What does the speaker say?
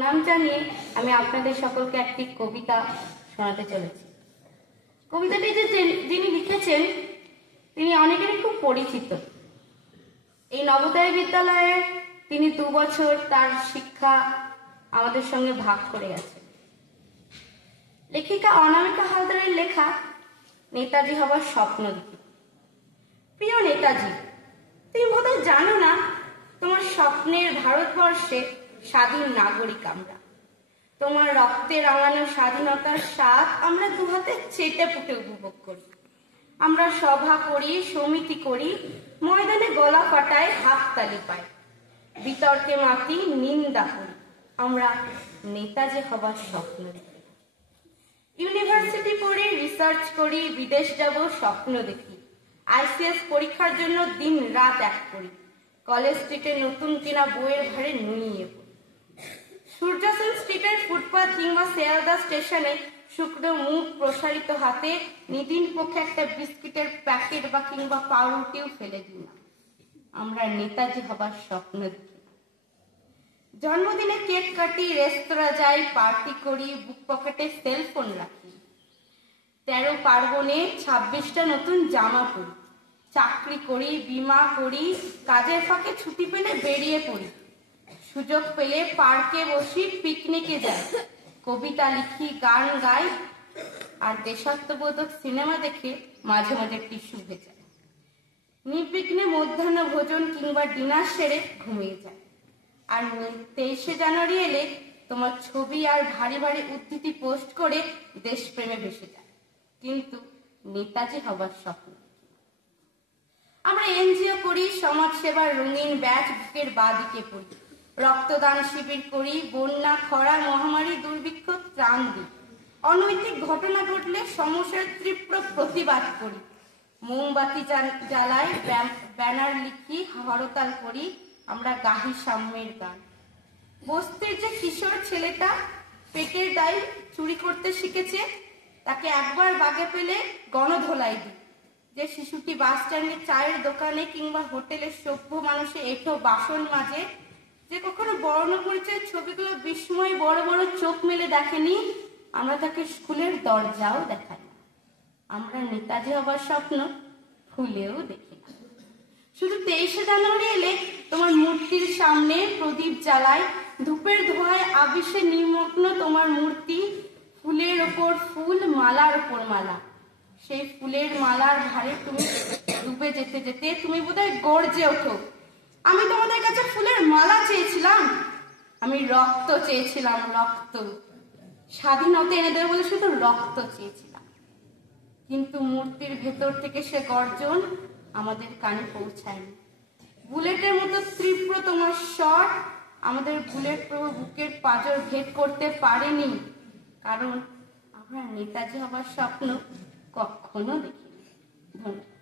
প্রণাম জানিয়ে আমি আপনাদের সকলকে একটি কবিতা শোনাতে চলেছি। কবিতাটি যিনি লিখেছেন তিনি অনেকেরই খুব পরিচিত। এই নবোদয় বিদ্যালয়ে তিনি 2 বছর তার শিক্ষা আমাদের সঙ্গে ভাগ করে গেছেন। লেখিকা অনামিকা হালদারের লেখা নেতাজি হবার স্বপ্ন দেখি। প্রিয় নেতাজি, তুমি বোধহয় জানো না তোমার স্বপ্নের ভারতবর্ষে স্বাধীন নাগরিক আমরা। তোমার রক্তে রাঙানো স্বাধীনতার স্বাদ আমরা দুহাতে চেটে পুটে উপভোগ করি। আমরা সভা করি, সমিতি করি, ময়দানে গলা ফাটায়, হাততালি পাই, বিতর্কে মাতি, নিন্দা করি। আমরা নেতাজি হবার স্বপ্ন দেখি। ইউনিভার্সিটি পড়ি, রিসার্চ করি, বিদেশ যাব স্বপ্ন দেখি। ICS পরীক্ষার জন্য দিন রাত এক করি। কলেজ স্ট্রিটে নতুন কেনা বইয়ের ভারে নুইয়ে পড়ি। সূর্যাসন স্ট্রিটের ফুটপাথ কিংবা শিয়ালদা স্টেশনে শুকনো মুখ প্রসারিত হাতে নিদিন পক্ষে একটা বিস্কিটের প্যাকেট বা কিংবা পাউরুটিও ফেলে দিই না। আমরা নেতাজি হবার স্বপ্ন দেখি। জন্মদিনে কেক কাটি, রেস্তোরাঁ যাই, পার্টি করি, বুক পকেটে সেলফোন রাখি। 13 পার্বণে 26টা নতুন জামা পরি। চাকরি করি, বীমা করি, কাজের ফাঁকে ছুটি পেলে বেরিয়ে পড়ি। সুযোগ পেলে পার্কে বসি, পিকনিকে যাই, কবিতা লিখি, গান গাই, আর দেশাত্মবোধক সিনেমা দেখে মাঝে মাঝে টিস্যু ভেজাই। নির্বিঘ্নে মধ্যাহ্ন ভোজন কিংবা ডিনার সেরে ঘুমিয়ে যায়। আর 23শে জানুয়ারি এলে তোমার ছবি আর ভারী ভারী উদ্ধৃতি পোস্ট করে দেশপ্রেমে ভেসে যায়। কিন্তু নেতাজি হবার স্বপ্ন। আমরা NGO করি, সমাজ সেবার রঙিন ব্যাচ বুকের বাঁদিকে পড়ি। রক্তদান শিবির করি, বন্যা, খরা, মহামারী, দুর্ভিক্ষ ত্রাণ দিই। অনৈতিক ঘটনা ঘটলে সমস্যার তীব্র প্রতিবাদ করি। মোমবাতি জ্বালাই, ব্যানার লিখি, হরতাল করি, আমরা গাহি সাম্যের গান। বস্তির যে কিশোর ছেলেটা পেটের দায় চুরি করতে শিখেছে, তাকে একবার বাগে পেলে গণধোলাই দিই। যে শিশুটি বাস স্ট্যান্ডে চায়ের দোকানে কিংবা হোটেলের সভ্য মানুষে এঁঠো বাসন মাজে, যে কখনো বর্ণ পরিচয়ের ছবিগুলো বিস্ময় বড় বড় চোখ মেলে দেখেনি, আমরা তাকে স্কুলের দরজাও দেখাই না। আমরা নেতাজি হবার স্বপ্ন ভুলেও দেখি না। শুধু 23শে জানুয়ারি এলে তোমার মূর্তির সামনে প্রদীপ জ্বালাই, ধূপের ধোঁয়ায় আবিষে নিমগ্ন তোমার মূর্তি, ফুলের ওপর ফুল, মালার ওপর মালা। সেই ফুলের মালার ভারে তুমি ডুবে যেতে যেতে তুমি বোধহয় গর্জে ওঠো, আমি তোমাদের কাছে ফুলের মালা চেয়েছিলাম, আমি রক্ত চেয়েছিলাম, রক্ত। স্বাধীনতা এনে দেবে বলে শুধু রক্ত চেয়েছিলাম। কিন্তু মূর্তির ভেতর থেকে সে গর্জন আমাদের কানে পৌঁছায়নি। বুলেটের মতো তীব্র তোমার স্বর আমাদের বুলেট প্রভু বুকের পাঁজর ভেদ করতে পারেনি, কারণ আমরা নেতাজি হবার স্বপ্ন কখনো দেখিনি। ধন্যবাদ।